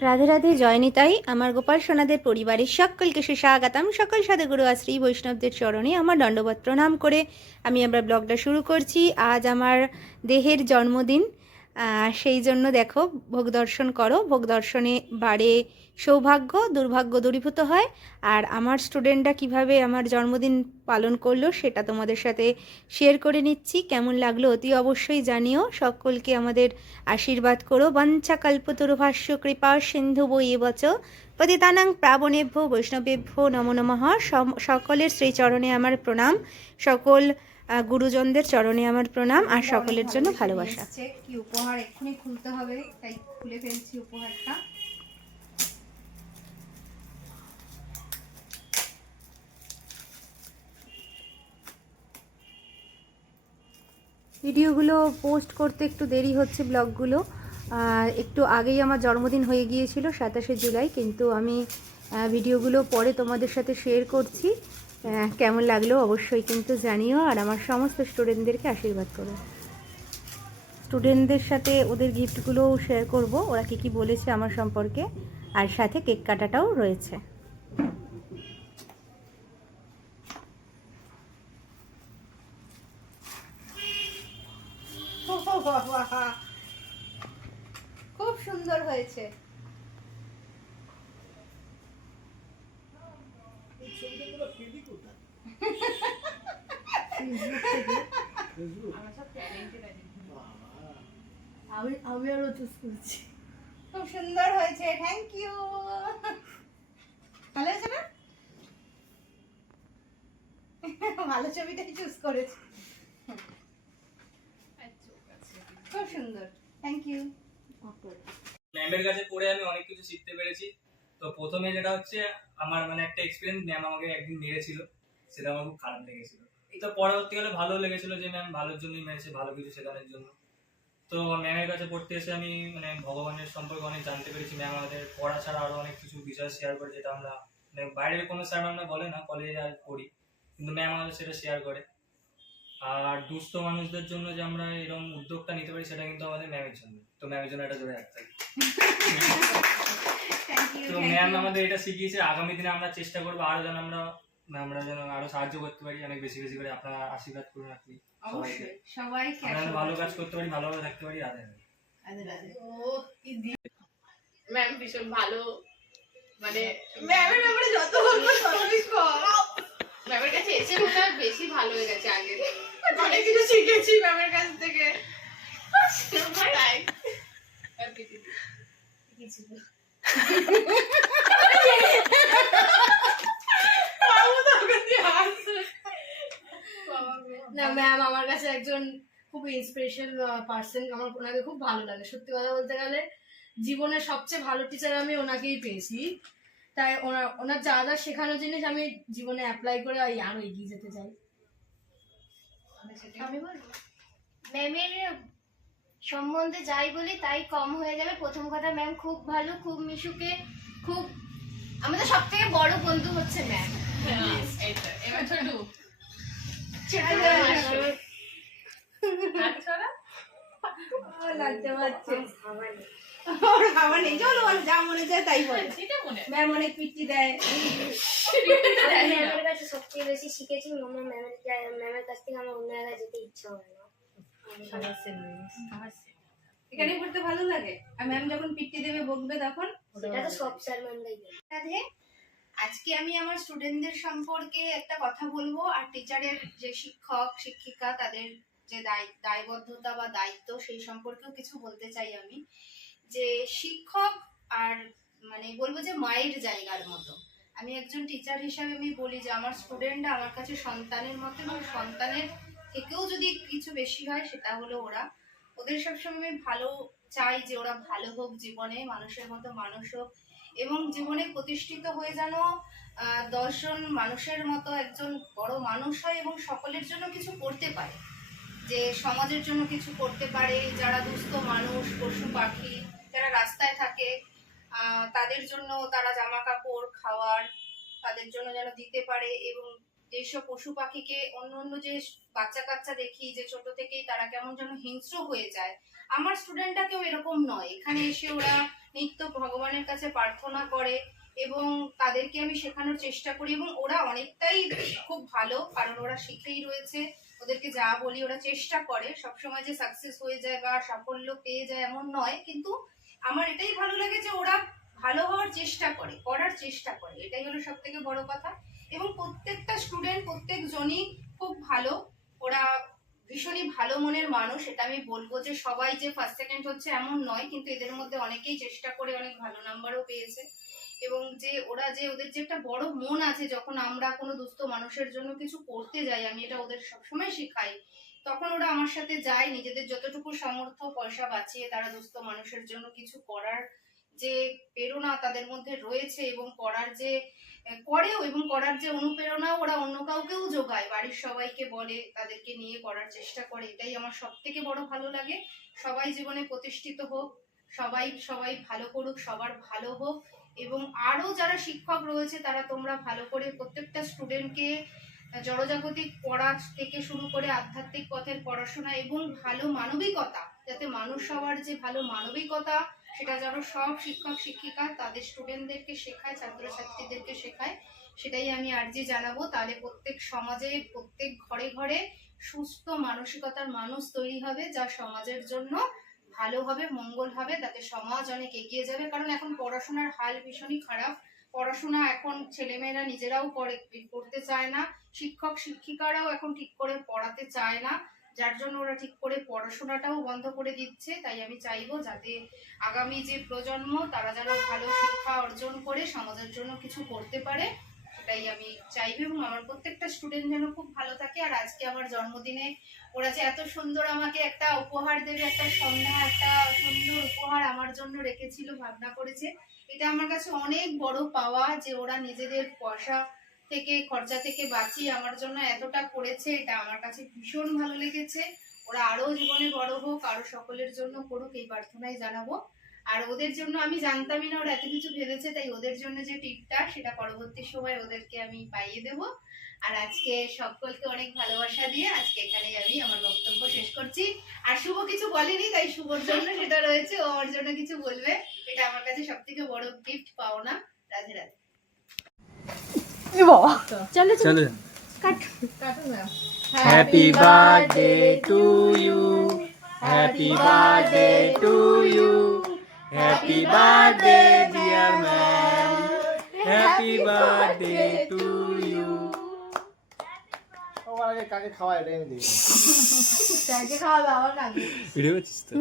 রাধে রাধে জয়নিতাই আমার গোপাল সোনাদের পরিবারের সকলকে সে স্বাগতম সকল সাধুগুরু আর শ্রী বৈষ্ণবদের চরণে আমার দণ্ডবত প্রণাম করে আমি আমরা ব্লগটা শুরু করছি। আজ আমার দেহের জন্মদিন। সেই জন্য দেখো, ভোগ দর্শন করো। ভোগ দর্শনে বাড়ে সৌভাগ্য, দুর্ভাগ্য দূরীভূত হয়। আর আমার স্টুডেন্টরা কীভাবে আমার জন্মদিন পালন করল সেটা তোমাদের সাথে শেয়ার করে নিচ্ছি। কেমন লাগল অতি অবশ্যই জানিও। সকলকে আমাদের আশীর্বাদ করো। বঞ্চা কল্পতরুভাষ্য কৃপা সিন্ধু বই বচ। পতিতানাং প্রাবণেভ্য বৈষ্ণবেভ্য নমো নমঃ। সকলের শ্রীচরণে আমার প্রণাম। সকল গুরুজনদের চরণে আমার প্রণাম আর সকলের জন্য ভালোবাসা। কি উপহার? এক্ষুনি খুলতে হবে তাই খুলে ফেলছি উপহারটা। ভিডিওগুলো পোস্ট করতে একটু দেরি হচ্ছে ব্লগগুলো। একটু আগেই আমার জন্মদিন হয়ে গিয়েছিল সাতাশে জুলাই কিন্তু আমি ভিডিওগুলো পরে তোমাদের সাথে শেয়ার করছি। কেমন লাগল অবশ্যই কিন্তু জানিও, আর আমার সমস্ত স্টুডেন্টদেরকে আশীর্বাদ করো। স্টুডেন্টদের সাথে ওদের গিফটগুলোও শেয়ার করব, ওরা কী কী বলেছে আমার সম্পর্কে, আর সাথে কেক কাটাটাও রয়েছে। খুব সুন্দর হয়েছে। আমি আমি আরও চুজ করছি। খুব সুন্দর হয়েছে থ্যাংক ইউ ভালো হয়েছে না? ভালো ছবিটাই চুজ করেছি। খুব সুন্দর থ্যাংক ইউ ম্যামের কাছে পড়ে আমি অনেক কিছু শিখতে পেরেছি। তো প্রথমে যেটা হচ্ছে, আমার মানে একটা এক্সপিরিয়েন্স ম্যাম আমাকে একদিন মেরেছিল, সেটা আমার খুব খারাপ লেগেছিল। তো পরবর্তীকালে ভালো লেগেছিল যে ম্যাম ভালোর জন্যই মেরেছে, ভালো কিছু শেখানোর জন্য। তো ম্যামের কাছে পড়তে এসে আমি মানে ভগবানের সম্পর্কে অনেক জানতে পেরেছি। ম্যাম আমাদের পড়া ছাড়া আরও অনেক কিছু বিষয় শেয়ার করে, যেটা আমরা মানে বাইরের কোনো স্যার ম্যামরা বলে না কলেজে আর পড়ি। কিন্তু ম্যাম আমাদের সেটা শেয়ার করে। আর দুস্থ মানুষদের জন্য যে আমরা এরকম উদ্যোগটা নিতে পারি সেটা কিন্তু আমাদের ম্যামের জন্য। তো ম্যামের জন্য এটা জোরে রাখতে হবে। তো ম্যাম আমাদের এটা শিখিয়েছে আগামী দিনে আমরা চেষ্টা করব আরও যেন আমরা আমরা যেন আরও সাহায্য করতে পারি অনেক বেশি বেশি করে আপনারা আশীর্বাদ করুন আপনি সবাইকে। ভালো কাজ করতে পারি ভালোভাবে থাকতে পারি রাধে রাধে। ম্যাম ভীষণ ভালো। মানে ম্যামের ব্যাপারে যত বলব কম। ম্যামের কাছে এসে মনে হয় বেশি ভালো হয়ে গেছে আগে অনেক কিছু শিখেছি ম্যামের কাছ থেকে। না। ম্যাম আমার কাছে একজন খুব ইন্সপিরেশন পার্সন আমার ওনাকে খুব ভালো লাগে। সত্যি কথা বলতে গেলে জীবনের সবচেয়ে ভালো টিচার আমি ওনাকেই পেয়েছি। তাই ওনার ওনার যা যা শেখানোর জিনিস আমি জীবনে অ্যাপ্লাই করে ওই আরও এগিয়ে যেতে চাই। আমি বলব ম্যামের সম্বন্ধে যাই বলি তাই কম হয়ে যাবে। প্রথম কথা ম্যাম খুব ভালো খুব মিশুকে খুব আমাদের সব থেকে বড় বন্ধু হচ্ছে ম্যাম। হ্যাঁ, খাবার নেই। চলো যা মনে যায় তাই বলে। ম্যাম অনেক পিচ্ছি দেয়। ম্যামের কাছে সবথেকে বেশি শিখেছি আমার ম্যামের ম্যামের কাছ থেকে আমার অন্য জায়গায় যেতে ইচ্ছা হয় না। এখানে পড়তে ভালো লাগে? আর ম্যাম যখন পিটি দেবে বকবে তখন? সেটা তো সব স্যার ম্যামরাই রাধে। আজকে আমি আমার স্টুডেন্টদের সম্পর্কে একটা কথা বলব আর টিচারের যে শিক্ষক শিক্ষিকা তাদের যে দায়- দায়বদ্ধতা বা দায়িত্ব সেই সম্পর্কেও কিছু বলতে চাই আমি। যে শিক্ষক আর মানে বলব যে মায়ের জায়গার মতো। আমি একজন টিচার হিসাবে আমি বলি যে আমার স্টুডেন্টরা আমার কাছে সন্তানের মতো এবং সন্তানের থেকেও যদি কিছু বেশি হয় সেটা হলো ওরা। ওদের সবসময় আমি ভালো চাই যে ওরা ভালো হোক জীবনে, মানুষের মতো মানুষ হোক এবং জীবনে প্রতিষ্ঠিত হয়ে যেন দশজন মানুষের মতো একজন বড় মানুষ হয় এবং সকলের জন্য কিছু করতে পারে। যে সমাজের জন্য কিছু করতে পারে, যারা দুস্থ মানুষ, পশু পাখি, যারা রাস্তায় থাকে তাদের জন্য তারা জামা কাপড় খাওয়ার তাদের জন্য যেন দিতে পারে এবং যেসব পশু পাখিকে অন্য অন্য যে বাচ্চা কাচ্চা দেখি যে ছোট থেকেই তারা কেমন যেন হিংস্র হয়ে যায়, আমার স্টুডেন্টটা কেউ এরকম নয়। এখানে এসে ওরা নিত্য ভগবানের কাছে প্রার্থনা করে এবং তাদেরকে আমি শেখানোর চেষ্টা করি এবং ওরা অনেকটাই খুব ভালো, কারণ ওরা শিখেই রয়েছে। ওদেরকে যা বলি ওরা চেষ্টা করে। সবসময় যে সাকসেস হয়ে যায় বা সাফল্য পেয়ে যায় এমন নয়, কিন্তু আমার এটাই ভালো লাগে যে ওরা ভালো হওয়ার চেষ্টা করে, করার চেষ্টা করে। এটাই হলো সব থেকে বড় কথা। এবং প্রত্যেকটা স্টুডেন্ট প্রত্যেকজনই খুব ভালো, ওরা ভীষণই ভালো মনের মানুষ, এটা আমি বলব যে সবাই যে ফার্স্ট সেকেন্ড হচ্ছে এমন নয়, কিন্তু এদের মধ্যে অনেকেই চেষ্টা করে অনেক ভালো নাম্বারও পেয়েছে। এবং যে ওরা যে ওদের যে একটা বড় মন আছে, যখন আমরা কোনো দুস্থ মানুষের জন্য কিছু করতে যাই, আমি এটা ওদের সবসময় শেখাই তখন ওরা আমার সাথে যায়, নিজেদের যতটুকু সামর্থ্য, পয়সা বাঁচিয়ে তারা দুস্থ মানুষের জন্য কিছু করার যে প্রেরণা তাদের মধ্যে রয়েছে এবং করার যে, করেও এবং করার যে অনুপ্রেরণা ওরা অন্য কাউকেও যোগায়। বাড়ির সবাইকে বলে, তাদেরকে নিয়ে করার চেষ্টা করে। এটাই আমার সব থেকে বড় ভালো লাগে। সবাই জীবনে প্রতিষ্ঠিত হোক, সবাই সবাই ভালো করুক, সবার ভালো হোক এবং আরও যারা শিক্ষক রয়েছে তারা তোমরা ভালো করে প্রত্যেকটা স্টুডেন্টকে জড়জাগতিক পড়া থেকে শুরু করে আধ্যাত্মিক পথের পড়াশোনা এবং ভালো মানবিকতা, যাতে মানুষ হওয়ার যে ভালো মানবিকতা, সেটা যেন সব শিক্ষক, শিক্ষিকা তাদের স্টুডেন্টদেরকে শেখায়, ছাত্রছাত্রীদেরকে শেখায়, সেটাই আমি আর্জি জানাব। তাহলে প্রত্যেক সমাজে, প্রত্যেক ঘরে ঘরে সুস্থ মানসিকতার মানুষ তৈরি হবে, যা সমাজের জন্য ভালো হবে, মঙ্গল হবে তাতে সমাজ অনেক এগিয়ে যাবে। কারণ এখন পড়াশোনার হাল ভীষণই খারাপ। পড়াশোনা এখন ছেলেমেয়েরা নিজেরাও করে করতে চায় না। শিক্ষক শিক্ষিকারাও এখন ঠিক করে পড়াতে চায় না, যার জন্য ওরা ঠিক করে পড়াশোনাটাও বন্ধ করে দিচ্ছে। তাই আমি চাইব যাতে আগামী যে প্রজন্ম, তারা যেন ভালো শিক্ষা অর্জন করে, সমাজের জন্য কিছু করতে পারে, সেটাই আমি চাইব এবং আমার প্রত্যেকটা স্টুডেন্ট যেন খুব ভালো থাকে। আর আজকে আমার জন্মদিনে ওরা যে এত সুন্দর আমাকে একটা উপহার দেবে, একটা সন্ধ্যা, একটা সুন্দর উপহার আমার জন্য রেখেছিল, ভাবনা করেছে, এটা আমার কাছে অনেক বড় পাওয়া যে ওরা নিজেদের পয়সা থেকে, খরচা থেকে বাঁচিয়ে আমার জন্য এতটা করেছে, এটা আমার কাছে ভীষণ ভালো লেগেছে। ওরা আরও জীবনে বড় হোক আরও সকলের জন্য করুক, এই প্রার্থনাই জানাব। আর ওদের জন্য আমি জানতামই না, ওরা এত কিছু ভেবেছে, তাই ওদের জন্য যে টিপটা, সেটা পরবর্তী সময় ওদেরকে আমি পাইয়ে দেব। আর আজকে সকলকে অনেক ভালোবাসা দিয়ে আজকে এখানেই আমি আমার বক্তব্য শেষ করছি। আর শুভ কিছু বলেনি, তাই শুভর জন্য সেটা রয়েছে, ও জন্য কিছু বলবে। এটা আমার কাছে সব থেকে বড় গিফট পাওনা, রাধে রাধে। চলো চলো। চলো। Happy birthday to you happy birthday to you happy birthday dear ma'am happy birthday to you আমার আগে কাকে খাওয়া এটাই আমি দেখি কাকে খাওয়াবে আমার কাকে ভিডিও করছিস তো?